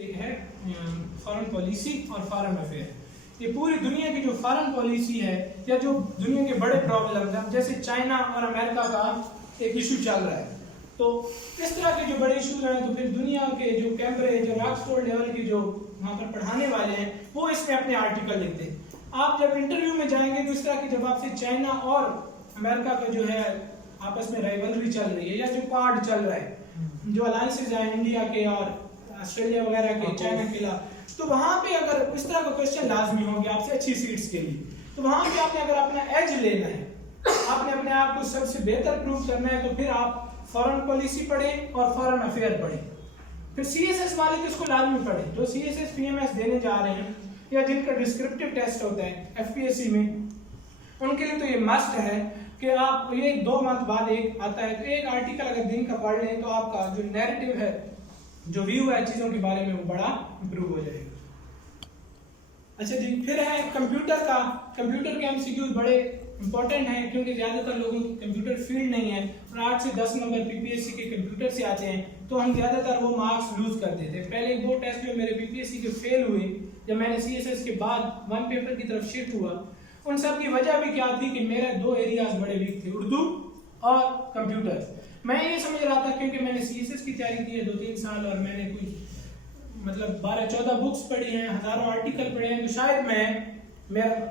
एक है foreign policy और फॉरेन अफेयर। ये पूरी दुनिया की जो फॉरेन पॉलिसी है या जो दुनिया के बड़े प्रॉब्लम्स हैं, जैसे चाइना और अमेरिका का एक इशू चल रहा है, तो इस तरह के जो बड़े इशू हैं, तो फिर दुनिया के जो कैम्ब्रिज और ऑक्सफोर्ड लेवल की जो वहाँ पर पढ़ाने वाले हैं वो इसमें अपने आर्टिकल लिखते हैं। आप जब इंटरव्यू में जाएंगे तो इस तरह की जब आपसे चाइना और अमेरिका का जो है आपस में राइवलरी चल रही है या जो कार्ड चल रहा है, जो अलायंसेज हैं इंडिया के और ऑस्ट्रेलिया वगैरह के, चाइना के खिलाफ, तो वहां पे अगर इस तरह का क्वेश्चन लाजमी होंगे आपसे अच्छी सीट्स के लिए, तो वहां पे आपने अगर अपना एज लेना है, आपने अपने आप को सबसे बेहतर प्रूव करना है, तो फिर आप फॉरेन पॉलिसी पढ़ें और फॉरेन अफेयर पढ़ें। फिर सीएसएस वाले तो इसको लाजमी पढ़ें, जो सीएसएस पीएमएस देने जा रहे हैं या जिनका डिस्क्रिप्टिव टेस्ट होता है एफपीएससी में, उनके लिए तो ये मस्ट है कि आप ये 2 मंथ बाद एक आता है, तो एक आर्टिकल अगर दिन का पढ़ लें तो आपका जो नैरेटिव है, जो व्यू है चीजों के बारे में, वो बड़ा इंप्रूव हो जाएगा। अच्छा जी, फिर है कंप्यूटर का। कंप्यूटर के एमसीक्यूज बड़े इंपॉर्टेंट हैं क्योंकि ज्यादातर लोगों की कंप्यूटर फील्ड नहीं है और 8 से 10 नंबर पीपीएससी के कंप्यूटर से आते हैं, तो हम ज्यादातर वो मार्क्स लूज कर देते हैं। पहले 2 टेस्ट जो मेरे पीपीएससी के फेल हुए, जब मैंने सीएसएस के बाद 1 पेपर की तरफ शिफ्ट हुआ, उन सब की वजह भी क्या थी कि मेरे 2 एरियाज बड़े वीक थे, उर्दू और कंप्यूटर। मैं ये समझ रहा था क्योंकि मैंने सीएसएस की तैयारी की है 2-3 साल और मैंने कोई मतलब 12-14 बुक्स पढ़ी हैं, हजारों आर्टिकल पढ़े हैं, तो शायद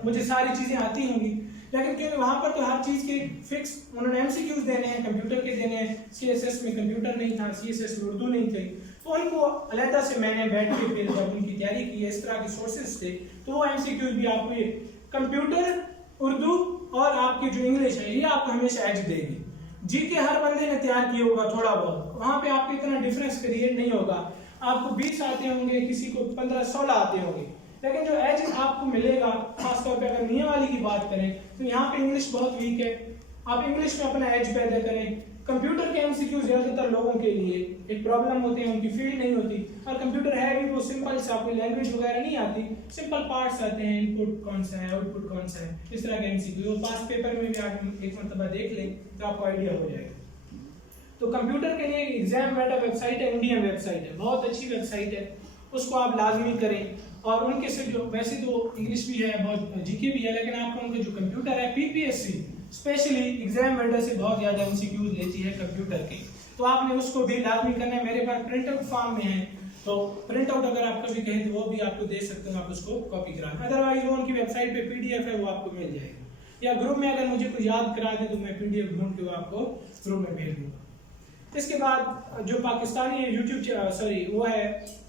मुझे सारी चीजें आती होंगी, लेकिन क्योंकि वहां पर तो हर चीज के फिक्स उन्होंने एमसीक्यूज देने हैं, कंप्यूटर के देने हैं। सीएसएस में कंप्यूटर नहीं था, सीएसएस में उर्दू नहीं थे, तो उनको अलहदा से मैंने बैठ के फिर जब उनकी तैयारी की है, इस तरह के सोर्सेज थे, तो वो एमसीक्यूज भी आपको ये कंप्यूटर, उर्दू और आपकी जो इंग्लिश है, ये आपको हमेशा एज देगी। जीके हर बंदे ने तैयार किया होगा थोड़ा बहुत, वहां पे आपको इतना डिफरेंस क्रिएट नहीं होगा, आपको 20 आते होंगे, किसी को 15-16 आते होंगे, लेकिन जो एज आपको मिलेगा, खासतौर पे अगर मियां वाली की बात करें तो यहाँ पे इंग्लिश बहुत वीक है, आप इंग्लिश में अपना एज पैदा करें। कंप्यूटर के एमसीक्यू ज्यादातर लोगों के लिए एक प्रॉब्लम होती है, उनकी फील्ड नहीं होती, और कंप्यूटर है भी वो सिंपल सा, कोई लैंग्वेज वगैरह नहीं आती, सिंपल पार्ट्स आते हैं, इनपुट कौन सा है, आउटपुट कौन सा है, इस तरह के एमसीक्यू। पास पेपर में भी आप एक मरतबा देख लें तो आपको आइडिया हो जाएगा। तो कंप्यूटर के लिए एग्जाम वेटा वेबसाइट है, इंडियन वेबसाइट है, बहुत अच्छी वेबसाइट है, उसको आप लाजमी करें। और उनके से जो वैसे तो इंग्लिश भी है, बहुत जीके भी है, लेकिन आपका उनका जो कंप्यूटर है पीपीएससी स्पेशली एग्जाम वेटा से बहुत ज्यादा एमसीक्यूज लेती है कंप्यूटर के, तो आपने उसको भी लाजमी करना है। मेरे पास प्रिंट आउट फॉर्म में है, तो प्रिंट आउट अगर आप कभी कहें तो वो भी आपको दे सकते हो, आप उसको कॉपी करा, अदरवाइज वो उनकी वेबसाइट पे पीडीएफ है, वो आपको मिल जाएगा, या ग्रुप में अगर मुझे कोई याद करा दे तो मैं पीडीएफ ढूंढ के वो आपको ग्रुप में भेज दूंगा। इसके बाद जो पाकिस्तानी यूट्यूब वो है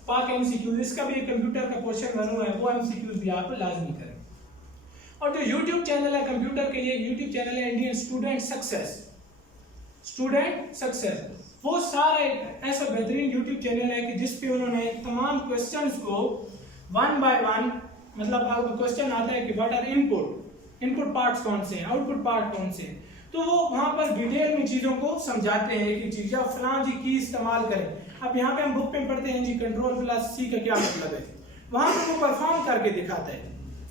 पाक एमसीक्यूज, इसका भी एक कंप्यूटर का पोर्शन बना हुआ है, वो एमसीक्यूज भी आप लाजमी करें। और जो यूट्यूब चैनल है कंप्यूटर के लिए, यूट्यूब चैनल है इंडियन स्टूडेंट सक्सेस, वो सारा ऐसा बेहतरीन यूट्यूब चैनल है कि जिसपे उन्होंने तमाम क्वेश्चंस को 1 by 1, मतलब अगर क्वेश्चन आता है कि व्हाट आर इनपुट पार्ट्स कौन से हैं, आउटपुट पार्ट कौन से हैं, तो वो वहां पर डिटेल में चीजों को समझाते हैं, एक ही चीज, या फलां जी की इस्तेमाल करें। अब यहाँ पे हम बुक पे पढ़ते हैं जी Ctrl+C का क्या मतलब है, वहां पे वो परफॉर्म करके दिखाता है।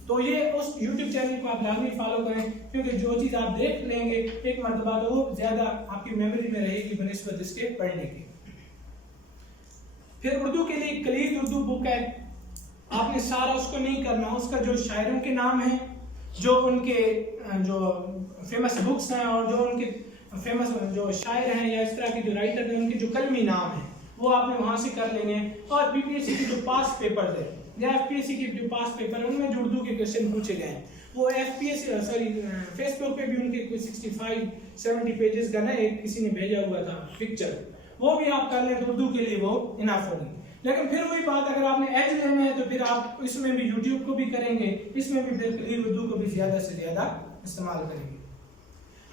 तो ये उस YouTube चैनल को आप लाजमी फॉलो करें, क्योंकि जो चीज आप देख लेंगे एक मरतबा तो वो ज्यादा आपकी मेमोरी में रहेगी बनिस्बत इसके पढ़ने की। फिर उर्दू के लिए कलीद उर्दू बुक है, आपने सारा उसको नहीं करना, उसका जो शायरों के नाम है, जो उनके जो फेमस बुक्स हैं और जो उनके फेमस जो शायर हैं या इस तरह के जो राइटर हैं, उनके जो कलमी नाम हैं, वो आपने वहां से कर लेंगे। और बीपीएससी के जो पास पेपर है या एफपीएससी के जो पास पेपर है, उनमें जो उर्दू के क्वेश्चन पूछे गए हैं, वो फेसबुक पे भी उनके कोई 65-70 पेजेस का ना एक किसी ने भेजा हुआ था पिक्चर, वो भी आप कर लें तो उर्दू के लिए वो इनाफ होगी। लेकिन फिर वही बात, अगर आपने एज लेना है तो फिर आप इसमें भी यूट्यूब को भी करेंगे, इसमें भी फिर कलील उर्दू को भी ज्यादा से ज्यादा इस्तेमाल करेंगे।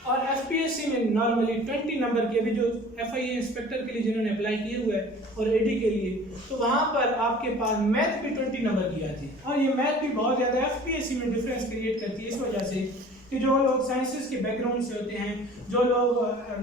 और एफपीएससी में नॉर्मली 20 नंबर के, अभी जो एफआईए इंस्पेक्टर के लिए जिन्होंने अप्लाई किए हुए है और एडी के लिए, तो वहां पर आपके पास मैथ भी 20 नंबर की आती है, और ये मैथ भी बहुत ज्यादा एफपीएससी में डिफरेंस क्रिएट करती है, इस वजह से कि जो लोग साइंसेस के बैकग्राउंड से होते हैं, जो लोग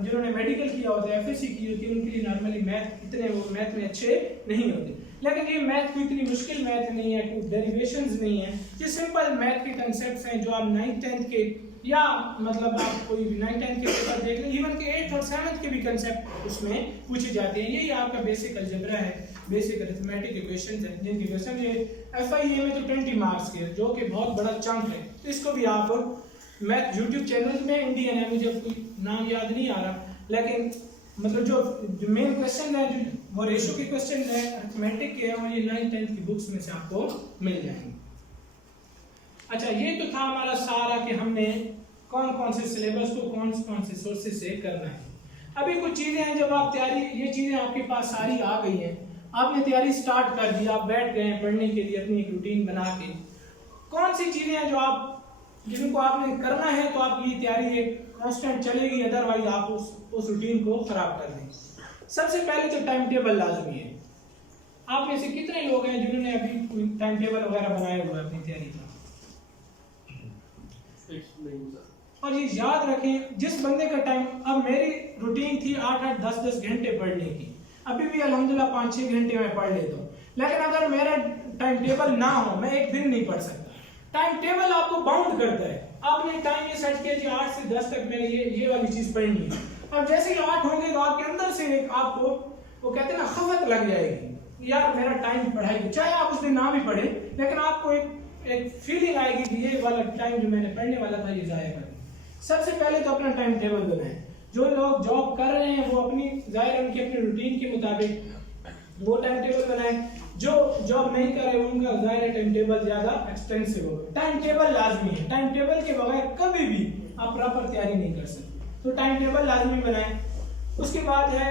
जिन्होंने मेडिकल किया होता है, एफएससी की होती है, उनके लिए नॉर्मली मैथ में अच्छे नहीं होते। लेकिन ये मैथ कोई इतनी मुश्किल मैथ नहीं है, कोई डेरिवेशंस नहीं है, ये सिंपल मैथ के कंसेप्ट्स हैं जो आप 9th 10th के या मतलब आप कोई 9-10 के पेपर देख लें, इवन के 8th और 7th के भी कंसेप्ट उसमें पूछे जाते हैं। यही आपका बेसिक अलजेब्रा है, बेसिक अरिथमेटिक इक्वेशंस है, जिनके क्वेश्चन ये FIA में तो 20 मार्क्स के, जो कि बहुत बड़ा चंक है। तो इसको भी आप मैथ यूट्यूब चैनल में इंडियन है, मुझे कोई नाम याद नहीं आ रहा, लेकिन मतलब जो मेन क्वेश्चन है वो रेशो के क्वेश्चन है, अरिथमेटिक के, और ये 9-10 की बुक्स में से आपको मिल जाएंगे। अच्छा, ये तो था हमारा सारा कि हमने कौन कौन से सिलेबस को कौन कौन से सोर्सेज से करना है। अभी कुछ चीजें हैं, जब आप तैयारी, ये चीजें आपके पास सारी आ गई हैं, आपने तैयारी स्टार्ट कर दी, आप बैठ गए हैं पढ़ने के लिए अपनी एक रूटीन बना के, कौन सी चीजें हैं जो आप जिनको आपने करना है, तो आपकी तैयारी एक कांस्टेंट चलेगी, अदरवाइज आप उस रूटीन को खराब कर दें। सबसे पहले तो टाइम टेबल लाजमी है। आप में से कितने लोग हैं जिन्होंने अभी टाइम टेबल वगैरह बनाए हुए हैं अपनी तैयारी का? और ये याद रखें, जिस बंदे का टाइम, अब मेरी रूटीन थी 8-8, 10-10 घंटे पढ़ने की, अभी भी अल्हम्दुलिल्लाह 5-6 घंटे में पढ़ लेता हूँ, लेकिन अगर मेरा टाइम टेबल ना हो, मैं एक दिन नहीं पढ़ सकता। टाइम टेबल आपको बाउंड करता है। आपने टाइम ये सेट किया कि 8 से 10 तक मैंने ये वाली चीज पढ़नी है, और जैसे ही 8 होंगे तो आपके अंदर से एक आपको वो कहते हैं ना खफत लग जाएगी, यार मेरा टाइम पढ़ाई, चाहे आप उस दिन ना भी पढ़े, लेकिन आपको एक फीलिंग आएगी कि ये वाला टाइम जो मैंने पढ़ने वाला था ये जाया कर। सबसे पहले तो अपना टाइम टेबल बनाएं। जो लोग जॉब कर रहे हैं वो अपनी जाहिर उनकी अपनी रूटीन के मुताबिक वो टाइम टेबल बनाएं, जो जॉब नहीं कर रहे उनका जाहिर टाइम टेबल ज्यादा एक्सपेंसिव होगा। टाइम टेबल लाजमी है, टाइम टेबल के बगैर कभी भी आप प्रॉपर तैयारी नहीं कर सकते, तो टाइम टेबल लाजमी बनाएं। उसके बाद है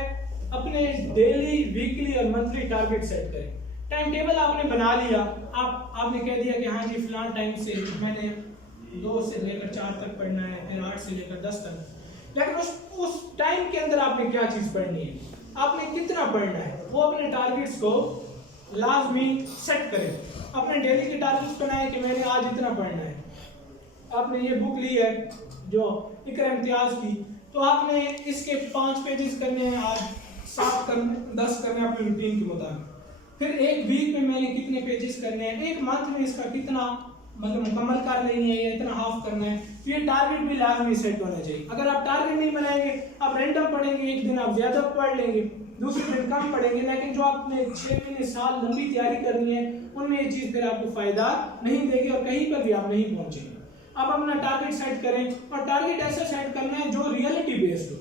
अपने डेली, वीकली और मंथली टारगेट सेट करें। टाइम टेबल आपने बना लिया, आपने कह दिया कि हाँ जी फलान टाइम से मैंने 2 से लेकर 4 तक पढ़ना है, फिर 8 से लेकर 10 तक, लेकिन उस टाइम के अंदर आपने क्या चीज पढ़नी है, आपने कितना पढ़ना है, वो अपने टारगेट्स को लाजमी सेट करें। अपने डेली के टारगेट्स बनाए कि मैंने आज इतना पढ़ना है। आपने ये बुक ली है जो इकरा इम्तियाज की, तो आपने इसके 5 पेजेस करने हैं, आज 7 करने, 10 करने हैं अपनी रूटीन के मुताबिक। फिर एक वीक में मैंने कितने पेजेस करने हैं, एक मंथ में इसका कितना मतलब मुकम्मल कर लेनी है या इतना हाफ करना है, तो ये टारगेट भी लाजमी सेट होना चाहिए। अगर आप टारगेट नहीं बनाएंगे, आप रैंडम पढ़ेंगे, एक दिन आप ज्यादा पढ़ लेंगे, दूसरे दिन कम पढ़ेंगे, लेकिन जो आपने 6 महीने साल लंबी तैयारी करनी है उनमें ये चीज फिर आपको फायदा नहीं देगी और कहीं पर भी आप नहीं पहुंचेंगे। आप अपना टारगेट सेट करें, और टारगेट ऐसा सेट करना है जो रियलिटी बेस्ड हो।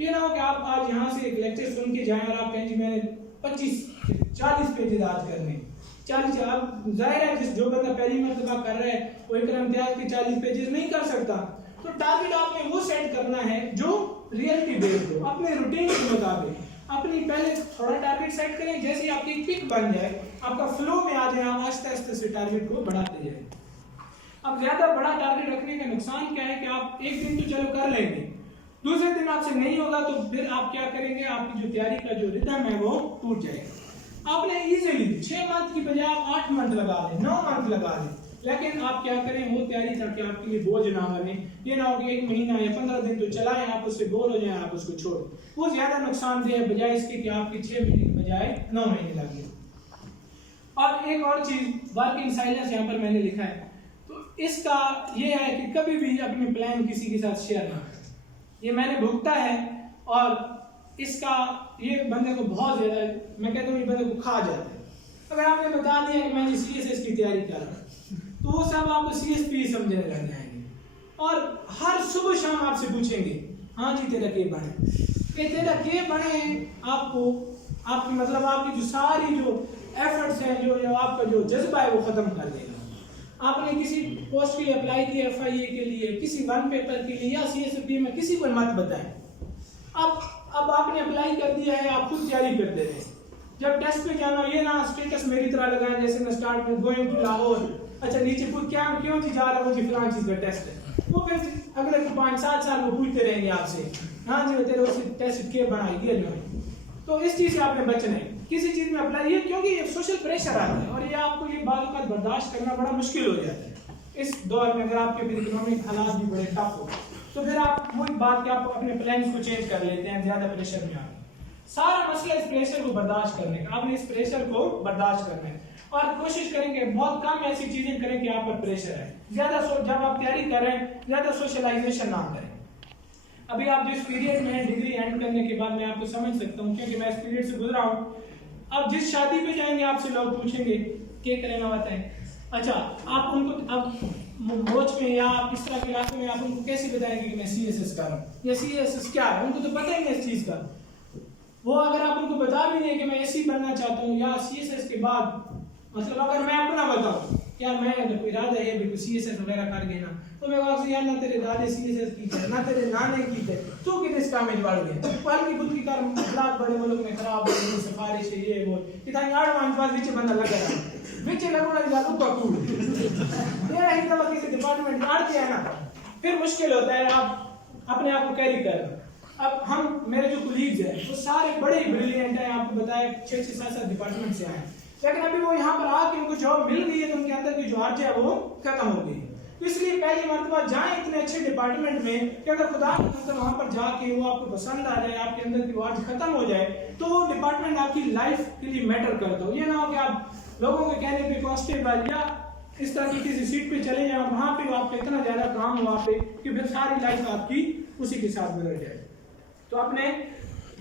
ये ना हो कि आप आज यहाँ से एक लेक्चर सुन के जाएं और आप कहें जी मैंने 25-40 पेजेस आज करने, 40, आप जाहिर है जिस जो बंदा पहली मर्तबा कर रहा है वो इकरा इम्तियाज के 40 पेजेस नहीं कर सकता। तो टारगेट आपने वो सेट करना है जो रियलिटी बेस्ड हो, अपने रूटीन के मुताबिक। अपनी पहले थोड़ा टारगेट सेट करें, जैसे ही आपकी पिक बन जाए, आपका फ्लो में आ जाए, आप आस्ते आस्ते से टारगेट को बढ़ाते जाए। अब ज्यादा बड़ा टारगेट रखने का नुकसान क्या है कि आप एक दिन तो चलो कर लेंगे, दूसरे दिन आपसे नहीं होगा, तो फिर आप क्या करेंगे, आपकी जो तैयारी का जो रिदम है वो टूट जाएगा। आपने इजीली 6 मंथ की बजाय आप 8 मंथ लगा लें, 9 मंथ लगा लें, लेकिन आप क्या करें, वो तैयारी ताकि आपके लिए बोझ ना बने। ये ना हो कि 1 महीना या 15 दिन तो चलाएं, आप उससे बोर हो जाएं, आप उसको छोड़, वो ज्यादा नुकसानदेह है बजाय इसके कि आपके 6 महीने की बजाय 9 महीने लगे। और एक और चीज, वर्किंग साइलेंस यहाँ पर मैंने लिखा है, तो इसका ये है कि कभी भी अपने प्लान किसी के साथ शेयर ना करें। ये मैंने भुगता है, और इसका ये बंदे को बहुत ज्यादा, मैं कहता हूँ ये बंदे को खा जाता है। अगर आपने बता दिया कि मैं CSS की तैयारी कर रहा हूँ, तो वो सब आपको CSP समझने लग जाएंगे, और हर सुबह शाम आपसे पूछेंगे हाँ जी तेरा के बने, तेरा के बने, आपको आपकी मतलब आपकी जो सारी जो एफर्ट्स हैं, जो आपका जो जज्बा है वो खत्म कर देगा। आपने किसी पोस्ट के लिए अप्लाई किया, FIA के लिए, किसी 1 पेपर के लिए या CSP में, किसी को मत बताएं। अब आपने अप्लाई कर दिया है, आप खुद तैयारी करते रहे। जब टेस्ट पे जाना, ये ना स्टेटस मेरी तरह लगाएं जैसे मैं स्टार्ट में गोइंग टू लाहौर, अच्छा नीचे क्या क्यों जी जा रहा हूँ जी फलां चीज का टेस्ट है, वो फिर अगले 5-7 साल वो पूछते रहेंगे आपसे हाँ जी तेरे उस टेस्ट के बनाई दिया जो है। तो इस चीज से आपने बचना है, किसी चीज में अप्लाई, ये क्योंकि ये सोशल प्रेशर आता है, और ये आपको ये बात का बर्दाश्त करना बड़ा मुश्किल हो जाता है इस दौर में। अगर आपके फिर इकोनॉमिक हालात भी बड़े टफ हो, तो फिर आप वही बात कि आप अपने प्लान्स को चेंज कर लेते हैं ज्यादा प्रेशर में आके। सारा मसला इस प्रेशर को बर्दाश्त करने का। आपने इस प्रेशर को बर्दाश्त करना है और कोशिश करेंगे बहुत कम ऐसी चीजें करें कि आप पर प्रेशर है। ज्यादा जब आप तैयारी कर रहे हैं ज्यादा सोशलाइजेशन ना करें। अभी आप जिस पीरियड में डिग्री एंड करने के बाद मैं आपको समझ सकता हूँ क्योंकि मैं इस पीरियड से गुजरा हूँ। अब जिस शादी पे जाएंगे आपसे लोग पूछेंगे क्या करना होता है। अच्छा, आप उनको अब मोच में या आप इस तरह के इलाके में आप उनको कैसे बताएंगे कि मैं CSS कर रहा हूँ या CSS क्या है, उनको तो पता ही नहीं इस चीज़ का। वो अगर आप उनको बता भी नहीं कि मैं ऐसी बनना चाहता हूँ या CSS के बाद मतलब अगर मैं अपना बताऊँ क्या मैं कोई इरादा है बिल्कुल CSS वगैरह कर गए ना, तो मैं आपसे यार ना तेरे दादे CSS की थे ना तेरे नाने की थे, तू कितने काम में बढ़ गया पल की खुद की कर हालात बड़े मुल्क में खराब हो गई सिफारिश है ये वो इतना यार मान पास बीच बंदा लगा रहा बीच लगना जालू का कूड़ तेरा ही तो किसी डिपार्टमेंट काट दिया ना, फिर मुश्किल होता है आप अपने आप को कैरी करना। अब हम मेरे जो कुलीग्स हैं वो सारे बड़े ब्रिलियंट हैं, आपको बताया 6-6 7 डिपार्टमेंट से आए, लेकिन अभी वो यहाँ पर आके उनको जॉब मिल गई है तो उनके अंदर की जो आर्ज है वो खत्म हो गई। तो इसलिए पहली मरतबा जाएं इतने अच्छे डिपार्टमेंट में कि अगर खुदा न वहाँ पर जाके वो आपको पसंद आ जाए, आपके अंदर की आर्ज खत्म हो जाए तो वो डिपार्टमेंट आपकी लाइफ के लिए मैटर करता हो। ये ना हो कि आप लोगों के कहने पे कांस्टेबल या इस तरह की किसी सीट पे चले जाए वहाँ पे आपको इतना ज्यादा काम हो वहाँ पे कि फिर सारी लाइफ आपकी उसी के साथ गुजर जाए। तो अपने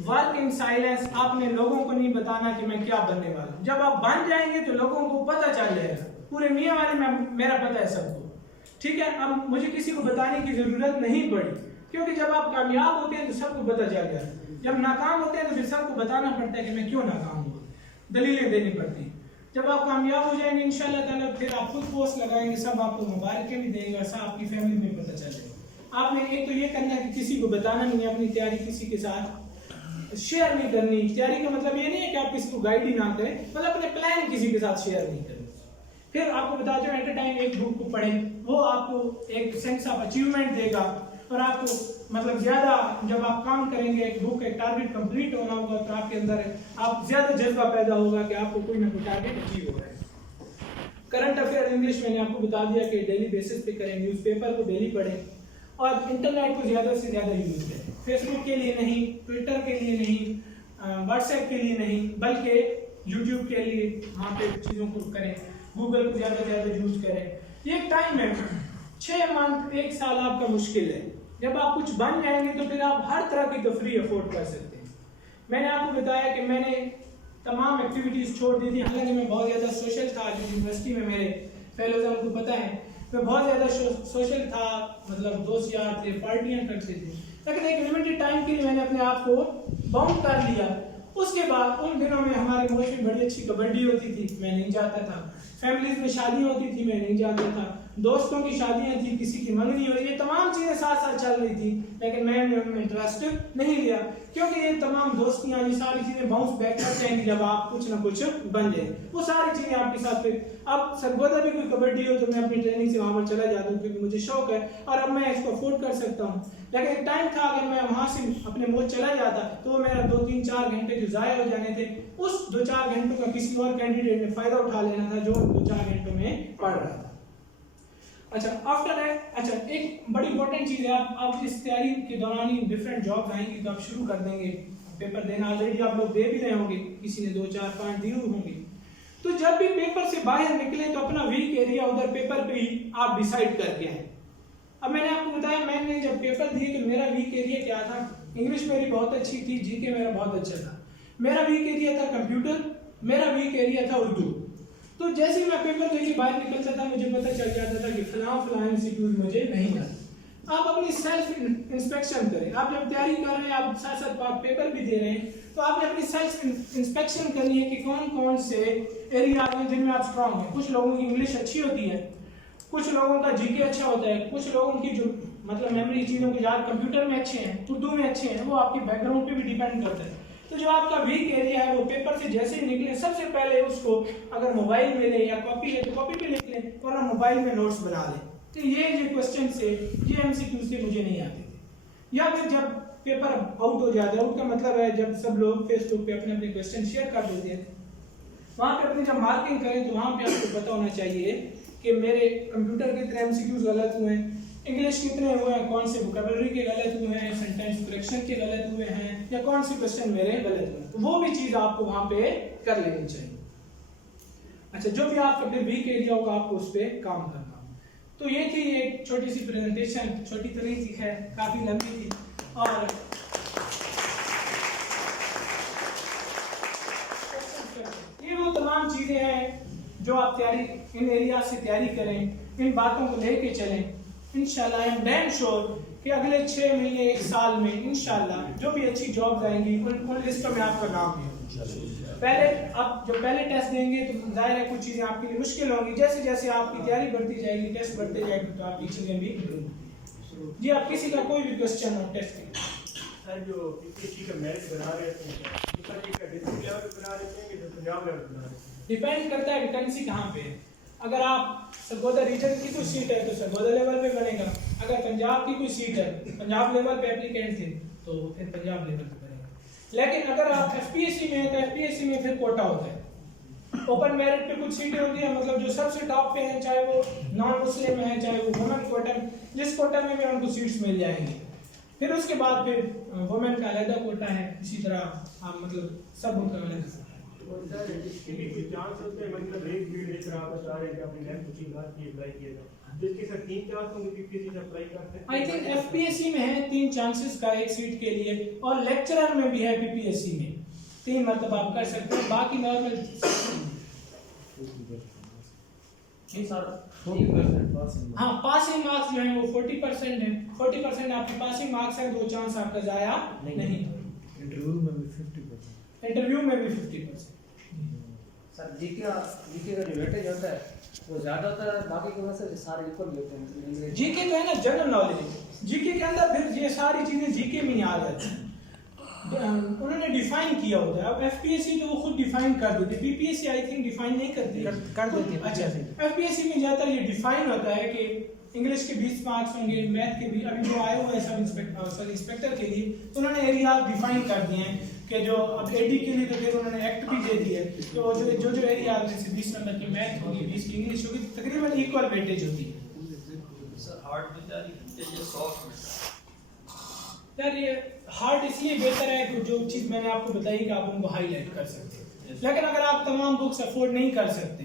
वर्क इन साइलेंस, आपने लोगों को नहीं बताना कि मैं क्या बनने वाला हूँ। जब आप बन जाएंगे तो लोगों को पता चल जाएगा, पूरे मियां वाले में मेरा पता है सबको, ठीक है। अब मुझे किसी को बताने की जरूरत नहीं पड़ी क्योंकि जब आप कामयाब होते हैं तो सबको पता चल जाता है, जब नाकाम होते हैं तो फिर सबको बताना पड़ता है कि मैं क्यों नाकाम हुआ, दलीलें देनी पड़ती। जब आप कामयाब हो जाएंगे इंशाल्लाह ताला फिर आप खुद पोस्ट लगाएंगे, सब आपको मुबारकें भी देंगे और सब आपकी फैमिली में पता चल जाएगा। आपने एक तो ये करना है कि किसी को बताना नहीं है, अपनी तैयारी किसी के साथ शेयर नहीं करनी। तैयारी का मतलब ये नहीं है कि आप किसी को गाइड ही ना करें, मतलब अपने प्लान किसी के साथ शेयर नहीं करें। फिर आपको बता दूं एट अ टाइम एक बुक को पढ़ें, वो आपको एक सेंस ऑफ अचीवमेंट देगा और आपको मतलब ज्यादा जब आप काम करेंगे एक बुक एक टारगेट कंप्लीट होना होगा तो आपके अंदर आप ज्यादा जज्बा पैदा होगा कि आपको कोई ना कोई टारगेट अचीव हो रहा है। करंट अफेयर इंग्लिश मैंने आपको बता दिया कि डेली बेसिस पे करें, न्यूज़पेपर को डेली पढ़ें और इंटरनेट को ज्यादा से ज्यादा यूज करें। फेसबुक के लिए नहीं, ट्विटर के लिए नहीं, व्हाट्सएप के लिए नहीं, बल्कि यूट्यूब के लिए वहाँ पे चीज़ों को करें, गूगल को ज़्यादा से ज़्यादा यूज करें। ये टाइम है 6 मंथ 1 साल आपका मुश्किल है, जब आप कुछ बन जाएंगे तो फिर आप हर तरह की तफरी अफोर्ड कर सकते हैं। मैंने आपको बताया कि मैंने तमाम एक्टिविटीज़ छोड़ दी थी, हालांकि मैं बहुत ज़्यादा सोशल था। जो यूनिवर्सिटी में मेरे फेलोज हैं उनको पता है मैं बहुत ज़्यादा सोशल था, मतलब दोस्त यार थे, पार्टियाँ करते थे, लेकिन एक लिमिटेड टाइम के लिए मैंने अपने आप को बाउंड कर लिया। उसके बाद उन दिनों में हमारे मोश में बड़ी अच्छी कबड्डी होती थी, मैं नहीं जाता था। फैमिलीज में शादियाँ होती थी, मैं नहीं जाता था। दोस्तों की शादियाँ थी, किसी की मंगनी हो रही, ये तमाम चीज़ें साथ साथ चल रही थी, लेकिन मैंने उनमें इंटरेस्ट नहीं लिया क्योंकि ये तमाम दोस्तियाँ ये सारी चीज़ें बाउंस बैक कर जाएंगी जब आप कुछ ना कुछ बन जाए। वो सारी चीज़ें आपके साथ फिर अब सरगोदा भी कोई कबड्डी हो तो मैं अपनी ट्रेनिंग से वहाँ पर चला जाता हूँ क्योंकि मुझे शौक है और अब मैं इसको अफोर्ड कर सकता हूँ। लेकिन एक टाइम था अगर मैं वहाँ से अपने मोच चला जाता तो मेरा 2-3-4 घंटे जो ज़ाया हो जाने थे, उस 2-4 घंटों का किसी और कैंडिडेट ने फ़ायदा उठा लेना था जो 2-4 घंटों में पढ़ रहा था। अच्छा, आफ्टर दैट अच्छा एक बड़ी इंपॉर्टेंट चीज़ है, आप इस तैयारी के दौरान ही डिफरेंट जॉब्स आएंगी तो आप शुरू कर देंगे पेपर देना। ऑलरेडी आप लोग दे भी रहे होंगे, किसी ने 2-4-5 दिए होंगे। तो जब भी पेपर से बाहर निकले तो अपना वीक एरिया उधर पेपर पे ही आप डिसाइड करके आए। अब मैंने आपको बताया मैंने जब पेपर दिए तो मेरा वीक एरिया क्या था। इंग्लिश मेरी बहुत अच्छी थी, जीके मेरा बहुत अच्छा था। मेरा वीक एरिया था कंप्यूटर, मेरा वीक एरिया था उर्दू। तो जैसे ही मैं पेपर देके बाहर निकलता था मुझे पता चल जाता था कि फलां इंस्टीट्यूट मुझे नहीं आता। आप अपनी सेल्फ इंस्पेक्शन करें। आप जब तैयारी कर रहे हैं, आप साथ साथ आप पेपर भी दे रहे हैं, तो आपने अपनी सेल्फ इंस्पेक्शन करनी है कि कौन कौन से एरिया हैं जिनमें आप स्ट्रांग हैं। कुछ लोगों की इंग्लिश अच्छी होती है, कुछ लोगों का जीके अच्छा होता है, कुछ लोगों की जो मतलब मेमोरी चीज़ों को याद कंप्यूटर में अच्छे हैं, उर्दू में अच्छे हैं, वो आपके बैकग्राउंड पे भी डिपेंड करता है। तो जो आपका वीक एरिया है वो पेपर से जैसे ही निकले सबसे पहले उसको अगर मोबाइल में लें या कॉपी है तो कॉपी पे लिख लें और मोबाइल में नोट्स बना लें। तो ये जो क्वेश्चन से ये एमसीक्यू से मुझे नहीं आते थे। या फिर जब पेपर आउट हो जाता है, उसका मतलब है जब सब लोग फेसबुक पे अपने अपने क्वेश्चन शेयर कर देते हैं, वहाँ पे अपनी जब मार्किंग करें तो वहाँ पे आपको पता होना चाहिए कि मेरे कंप्यूटर के इतने एमसीक्यूज गलत हुए हैं, इंग्लिश कितने हुए हैं, कौन से वोकैबुलरी के गलत हुए हैं, सेंटेंस करेक्शन के गलत हुए हैं, या कौन से क्वेश्चन मेरे गलत हुए हैं, तो वो भी चीज़ आपको वहाँ पे कर लेनी चाहिए। अच्छा, जो भी आपका फिर वीक एरिया होगा आपको उस पर काम करना। तो ये थी एक छोटी सी प्रेजेंटेशन, छोटी तो नहीं थी, है काफ़ी लंबी थी। और ये वो तमाम चीज़ें हैं जो आप तैयारी, इन एरिया से तैयारी करें, इन बातों को लेके चलें। इंशाल्लाह आई एम डैम श्योर कि अगले 6 महीने 1 साल में इंशाल्लाह जो भी अच्छी जॉब आएंगी उन लिस्टों में आपका नाम है। पहले आप जब पहले टेस्ट देंगे तो जाहिर है कुछ चीज़ें आपके लिए मुश्किल होंगी, जैसे जैसे आपकी तैयारी बढ़ती जाएगी, टेस्ट बढ़ते जाएंगे, तो आपकी चीज़ें भी जी। आप किसी का कोई भी क्वेश्चन हो टेस्ट के सर, जो पीपीएससी का मेरिट बना रहे हैं तो डिस्ट्रिक्ट लेवल पे बना रहे हैं कि पंजाब लेवल पे बना रहे हैं? डिपेंड करता है वैकेंसी कहाँ पे है। अगर आप सरगोदा रीजन की कोई सीट है तो सरगोदा लेवल पे बनेगा, अगर पंजाब की कोई सीट है, पंजाब लेवल पे एप्लीकेंट थे तो फिर पंजाब लेवल पे बनेगा। लेकिन अगर आप एफपीएससी में है तो एफपीएससी में फिर कोटा होता है। ओपन मेरिट पे कुछ सीटें होती है, मतलब जो सबसे टॉप पे हैं, चाहे वो नॉन मुस्लिम है, चाहे वो वुमेन कोटा, जिस कोटा में भी उनको सीट्स मिल जाएंगी। फिर उसके बाद फिर वुमेन का अलग कोटा है, इसी तरह आप मतलब सब उनका अलग। कोई चांस होते हैं, मतलब एक फील्ड लेकर आप बता रहे हैं कि आपने नेक्स्ट कोचिंग क्लास की अप्लाई किया था, जिसके साथ 3 चांस होंगे पीपीएससी से अप्लाई करते हैं। आई थिंक एफपीएससी में है 3 चांसेस का एक सीट के लिए, और लेक्चरर में भी है पीपीएससी में 3 मतलब आप कर सकते हैं। बाकी नॉर्मल हाँ, पासिंग मार्क्स जो है वो 40% है, 40% आपके पासिंग मार्क्स है, 2 चांस आपका जाया नहीं। इंटरव्यू में भी 50%। इंटरव्यू में भी 50%। सर जीके का जो वेटेज होता है वो ज़्यादा होता है, बाकी के वैसे सारे इक्वल होते हैं। जीके तो है ना जनरल नॉलेज, जीके के अंदर फिर ये सारी चीज़ें जीके में ही आ जाती हैं, उन्होंने डिफाइन किया होता है। अब एफपीएससी तो वो खुद डिफाइन कर देती है, पीपीएससी आई थिंक डिफाइन नहीं करती कर देती है। अच्छा, एफपीएससी में ज़्यादातर ये डिफाइन होता है कि इंग्लिश के 20 मार्क्स होंगे, मैथ के भी। अभी जो आए हुए हैं सब इंस्पेक्टर के लिए तो उन्होंने एरिया डिफाइन कर दिए हैं कि जो अब एडी के लिए तो फिर उन्होंने एक्ट भी दे दिया है, तो जो एरिया जैसे 20 नंबर की मैथ होगी, 20 की इंग्लिश होगी, तकरीबन इक्वल वेटेज होती है। यार ये हार्ड इसलिए बेहतर है कि जो चीज़ मैंने आपको बताई कि आप उनको हाईलाइट कर सकते हैं। लेकिन अगर आप तमाम बुक्स अफोर्ड नहीं कर सकते,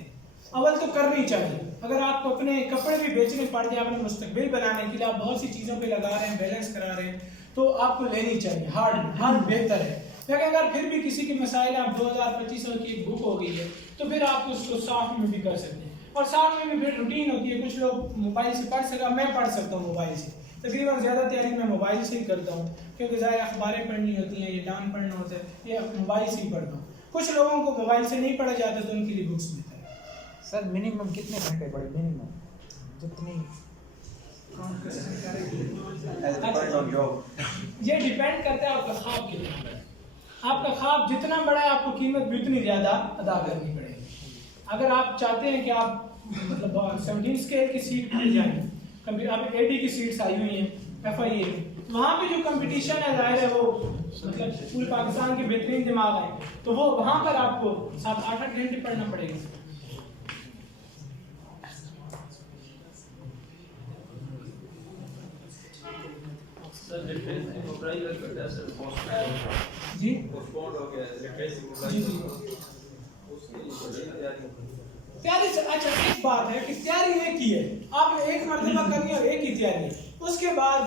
अव्वल तो करनी चाहिए। अगर आपको अपने कपड़े भी बेचने पड़ जाए, अपने मुस्तकबिल बनाने के लिए आप बहुत सी चीज़ों पे लगा रहे हैं, बैलेंस करा रहे हैं, तो आपको लेनी चाहिए। हार्ड बेहतर है। लेकिन अगर फिर भी किसी के मसाइल आप 2000-2500 की एक बुक हो गई है तो फिर आप उसको सॉफ्ट में भी कर सकते हैं, और सॉफ्ट में भी फिर रूटीन होती है। कुछ लोग मोबाइल से पढ़ सका, मैं पढ़ सकता हूँ मोबाइल से, तकरीबन ज़्यादा तैयारी मैं मोबाइल से ही करता हूँ, क्योंकि ज़्यादा अखबारें पढ़नी होती हैं, ये डान पढ़ना होता है, ये मोबाइल से ही पढ़ता हूँ। कुछ लोगों को मोबाइल से नहीं पढ़ा जाता तो उनके लिए बुक्स मिलता है। सर मिनिमम कितने घंटे पढ़े? मिनिमम जितनी ये डिपेंड करता है आपका ख्वाब कितना बड़ा है। आपका ख्वाब जितना बड़ा है आपको कीमत भी उतनी ज़्यादा अदा करनी पड़ेगी। अगर आप चाहते हैं कि आप मतलब 17 स्केल की सीट मिल जाए, अब एडी की सीट्स आई हुई हैं एफआईए में, वहाँ पे जो कंपटीशन है जाहिर है वो मतलब पूरे पाकिस्तान के बेहतरीन दिमाग है, तो वो वहाँ पर आपको 7-8 घंटे पढ़ना पड़ेगा। जी तैयारी से अच्छा एक बात है कि तैयारी एक ही है, आपने एक मरतबा करनी और एक ही तैयारी है। उसके बाद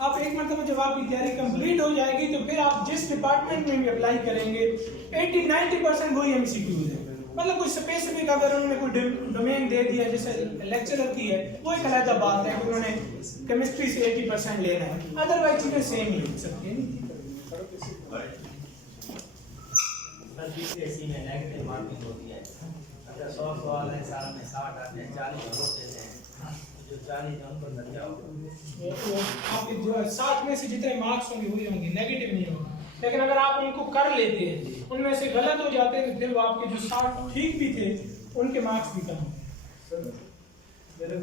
आप एक मरतबा जब आपकी तैयारी कंप्लीट हो जाएगी तो फिर आप जिस डिपार्टमेंट में भी अप्लाई करेंगे 80-90% वही एमसीक्यूज है। मतलब कोई स्पेसिफिक अगर उन्होंने कोई डोमेन दे दिया, जैसे लेक्चरर की है, वो एक अलग बात है कि उन्होंने केमिस्ट्री से 80% लेना है, अदरवाइज चीज़ें सेम ही हो सकती हैं। बीपीएससी में नेगेटिव मार्किंग होती है। अगर 100 सवाल है, साल में 60 आते हैं, 40 वोट देते हैं, जो 40 है उनको नतीजा आपके जो 60 में से जितने मार्क्स होंगे वही होंगे, नेगेटिव नहीं होगा। लेकिन अगर आप उनको कर लेते हैं, उनमें से गलत हो जाते हैं, तो फिर वो आपके जो 60 ठीक भी थे उनके मार्क्स भी कम होंगे। मेरे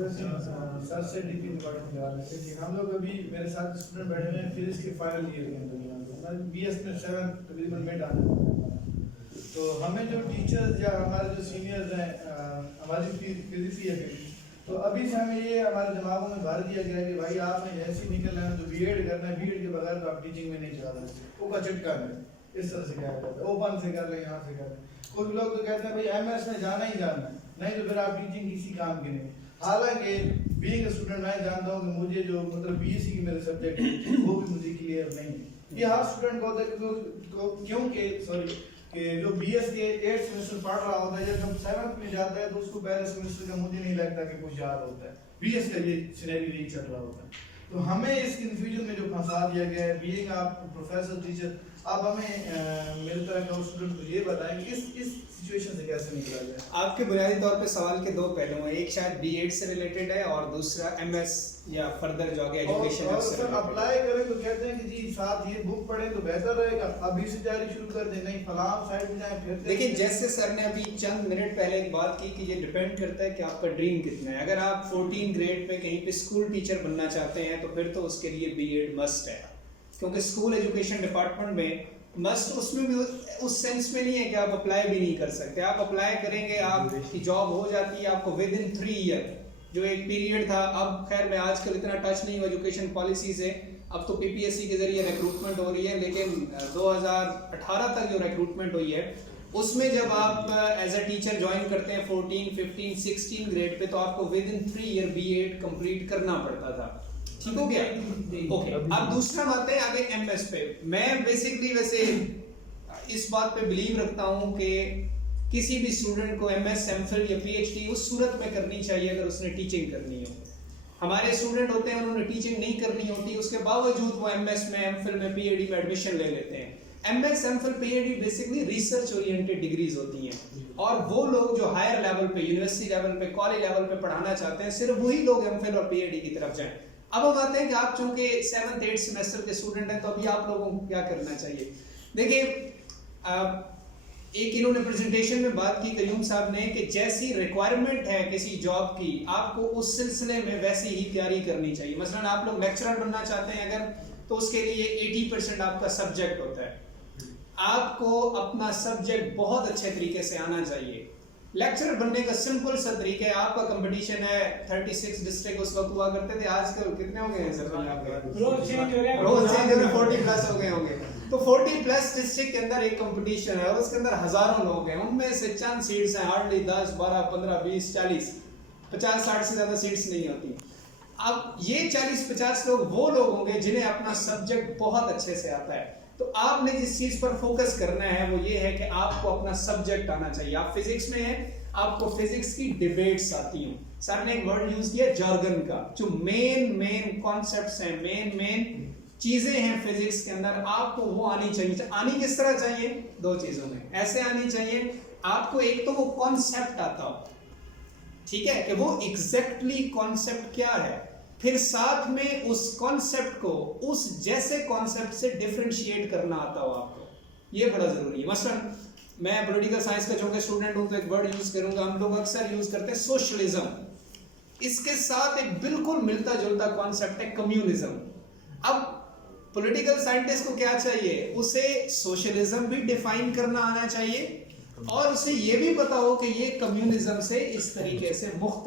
सर से डीपी डिपार्टमेंट के वाले से कि हम लोग अभी मेरे साथ स्टूडेंट बैठे हुए हैं फिजिक्स के फाइनल ईयर के अंदर, बीएस में 7 तकरीबन मिड आने वाला है। तो हमें जो टीचर्स या हमारे जो सीनियर्स हैं, हमारी फिजिक्स ही है, तो अभी से हमें ये हमारे दिमागों में भर दिया गया है कि भाई आपने ऐसे ही निकलना है तो बीएड करना है, बीएड के बगैर तो आप टीचिंग में नहीं जा सकते, वो का चिटका है, इस तरह से कहा जाता है, ओपन से कर लें, यहाँ से कर लें। कुछ लोग तो कहते हैं भाई एमएस में जाना ही जाना है, नहीं तो फिर आप टीचिंग किसी काम की नहीं। हालांकि बीइंग स्टूडेंट मैं जानता हूँ कि मुझे जो मतलब बीएससी की मेरे सब्जेक्ट है वो भी मुझे क्लियर नहीं है। ये हर स्टूडेंट को होता है क्योंकि सॉरी कि जो बीएस के 8 सेमेस्टर पढ़ रहा होता है, जब 7th में जाता है तो उसको पहले सेमेस्टर का मुझे नहीं लगता कि कुछ याद होता है। बीएस का ये सिनेरियो यही चल रहा होता है। तो हमें इस कंफ्यूजन में जो फंसा दिया गया है, बीइंग आप प्रोफेसर टीचर, आप हमें मेरे तरह का स्टूडेंट को ये बताएं कि इस सिचुएशन से कैसे निकला जाए। आपके बुनियादी तौर पे सवाल के दो पहलू हैं, एक शायद बीएड से रिलेटेड है और दूसरा एमएस या फर्दर जो आगे एजुकेशन और सर अप्लाई करें तो कहते हैं कि जी साथ ये बुक पढ़ें तो बेहतर रहेगा, अभी से तैयारी शुरू कर दें, नहीं फलां साइड में जाएं फिर। देखिए जैसे सर ने अभी चंद मिनट पहले एक बात की कि ये डिपेंड करता है कि आपका ड्रीम कितना है। अगर आप 14 ग्रेड में कहीं पे स्कूल टीचर बनना चाहते हैं तो फिर तो उसके लिए बीएड मस्ट है, क्योंकि स्कूल एजुकेशन डिपार्टमेंट में मस्ट उसमें भी उस सेंस में नहीं है कि आप अप्लाई भी नहीं कर सकते। आप अप्लाई करेंगे, आपकी जॉब हो जाती है आपको विद इन 3 ईयर। जो एक पीरियड था, अब खैर मैं आजकल इतना टच नहीं हूँ एजुकेशन पॉलिसी से, अब तो पीपीएससी के जरिए रिक्रूटमेंट हो रही है, लेकिन 2018 तक जो रिक्रूटमेंट हुई है उसमें जब आप एज अ टीचर ज्वाइन करते हैं 14, 15, 16 ग्रेड पे, तो आपको within 3 year BEd complete करना पड़ता था। ठीक हो गया? ओके, अब दूसरा बात है आगे एमएस पे। मैं बेसिकली वैसे इस बात पे बिलीव रखता हूँ कि किसी भी स्टूडेंट को एमएस, एमफिल या पीएचडी उस सूरत में करनी चाहिए अगर उसने टीचिंग करनी हो। हमारे स्टूडेंट होते हैं उन्होंने टीचिंग नहीं करनी होती, उसके बावजूद वो एमएस में, एमफिल में, पीएचडी में एडमिशन ले लेते हैं। MS, MPhil, PhD basically research oriented degrees होती हैं, और वो लोग जो हायर लेवल पे, यूनिवर्सिटी लेवल पे, कॉलेज लेवल पे पढ़ाना चाहते हैं, सिर्फ वही लोग एमफिल और पीएचडी की तरफ जाएं। अब हम आते हैं कि आप चूंकि 7th 8th सेमेस्टर के स्टूडेंट हैं, तो अभी आप लोगों को क्या करना चाहिए। देखिए एक इन्होंने प्रेजेंटेशन में बात की कयूम साहब ने कि जैसी रिक्वायरमेंट है किसी जॉब की, आपको उस सिलसिले में वैसी ही तैयारी करनी चाहिए। मसलन आप लोग लेक्चरर बनना चाहते हैं अगर, तो उसके लिए 80% आपका सब्जेक्ट होता है। आपको अपना सब्जेक्ट बहुत अच्छे तरीके से आना चाहिए। लेक्चरर बनने का सिंपल सा तरीका है, आपका कंपटीशन है 36 डिस्ट्रिक्ट उस वक्त हुआ करते थे, आजकल कितने हो गए हैं सर? रोज चेंज हो रहा है, रोज चेंज हो रहे, 40 प्लस हो गए होंगे। तो 40 प्लस डिस्ट्रिक्ट के अंदर एक कंपटीशन है और उसके अंदर हजारों लोग हैं, उनमें से चंद सीट्स हैं, हार्डली 10, 12, 15, 20, 40, 50, 60 से ज्यादा सीट्स नहीं होती। अब ये 40-50 लोग वो लोग होंगे जिन्हें अपना सब्जेक्ट बहुत अच्छे से आता है। तो आपने जिस चीज पर फोकस करना है वो ये है कि आपको अपना सब्जेक्ट आना चाहिए। आप फिजिक्स में हैं, आपको फिजिक्स की डिबेट्स आती हैं। सर ने एक वर्ड यूज किया जार्गन का, जो मेन कॉन्सेप्ट्स हैं, मेन चीजें हैं फिजिक्स के अंदर, आपको वो आनी चाहिए। आनी किस तरह चाहिए? 2 चीजों में ऐसे आनी चाहिए। आपको एक तो वो कॉन्सेप्ट आता हो, ठीक है, कि वो एग्जैक्टली कॉन्सेप्ट क्या है, फिर साथ में उस कॉन्सेप्ट को उस जैसे कॉन्सेप्ट से डिफरेंशिएट करना आता हो आपको, ये बड़ा जरूरी है। मसलन मैं पॉलिटिकल साइंस का चूंकि स्टूडेंट हूं तो एक वर्ड यूज करूंगा, हम लोग अक्सर यूज करते हैं सोशलिज्म। इसके साथ एक बिल्कुल मिलता जुलता कॉन्सेप्ट है कम्युनिज्म। अब पॉलिटिकल साइंटिस्ट को क्या चाहिए? उसे सोशलिज्म भी डिफाइन करना आना चाहिए और उसे ये भी पता हो कि ये कम्युनिज्म से इस तरीके से मुख्तलिफ